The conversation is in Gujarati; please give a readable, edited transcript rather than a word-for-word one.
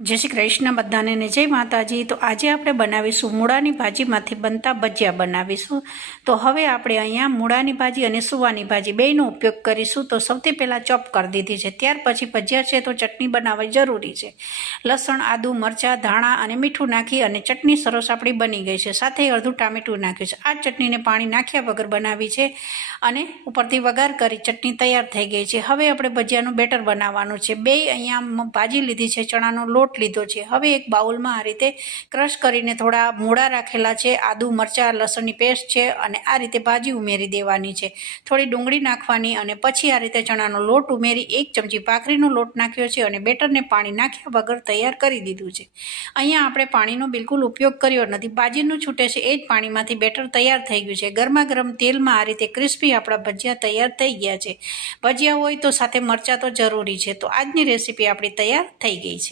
જય શ્રી કૃષ્ણ બધાને ને જય માતાજી। તો આજે આપણે બનાવીશું મૂળાની ભાજીમાંથી બનતા ભજીયા બનાવીશું। તો હવે આપણે અહીંયા મૂળાની ભાજી અને સુવાની ભાજી બેયનો ઉપયોગ કરીશું। તો સૌથી પહેલાં ચોપ કરી દીધી છે, ત્યાર પછી ભજીયા છે તો ચટણી બનાવવી જરૂરી છે। લસણ, આદુ, મરચાં, ધાણા અને મીઠું નાખી અને ચટણી સરસ આપણી બની ગઈ છે, સાથે અડધું ટામેટું નાખ્યું છે। આ ચટણીને પાણી નાખ્યા વગર બનાવી છે અને ઉપરથી વઘાર કરી ચટણી તૈયાર થઈ ગઈ છે। હવે આપણે ભજીયાનું બેટર બનાવવાનું છે। બે અહીંયા ભાજી લીધી છે, ચણાનો લોટ લીધો છે। હવે એક બાઉલમાં આ રીતે ક્રશ કરીને થોડા મૂળા રાખેલા છે, આદુ, મરચાં, લસણની પેસ્ટ છે અને આ રીતે ભાજી ઉમેરી દેવાની છે। થોડી ડુંગળી નાખવાની અને પછી આ રીતે ચણાનો લોટ ઉમેરી 1 ચમચી ભાખરીનો લોટ નાખ્યો છે અને બેટરને પાણી નાખ્યા વગર તૈયાર કરી દીધું છે। અહીંયા આપણે પાણીનો બિલકુલ ઉપયોગ કર્યો નથી, ભાજીનું છૂટે છે એ જ પાણીમાંથી બેટર તૈયાર થઈ ગયું છે। ગરમા ગરમ તેલમાં આ રીતે ક્રિસ્પી આપણા ભજીયા તૈયાર થઈ ગયા છે। ભજીયા હોય તો સાથે મરચાં તો જરૂરી છે। તો આજની રેસીપી આપણી તૈયાર થઈ ગઈ છે।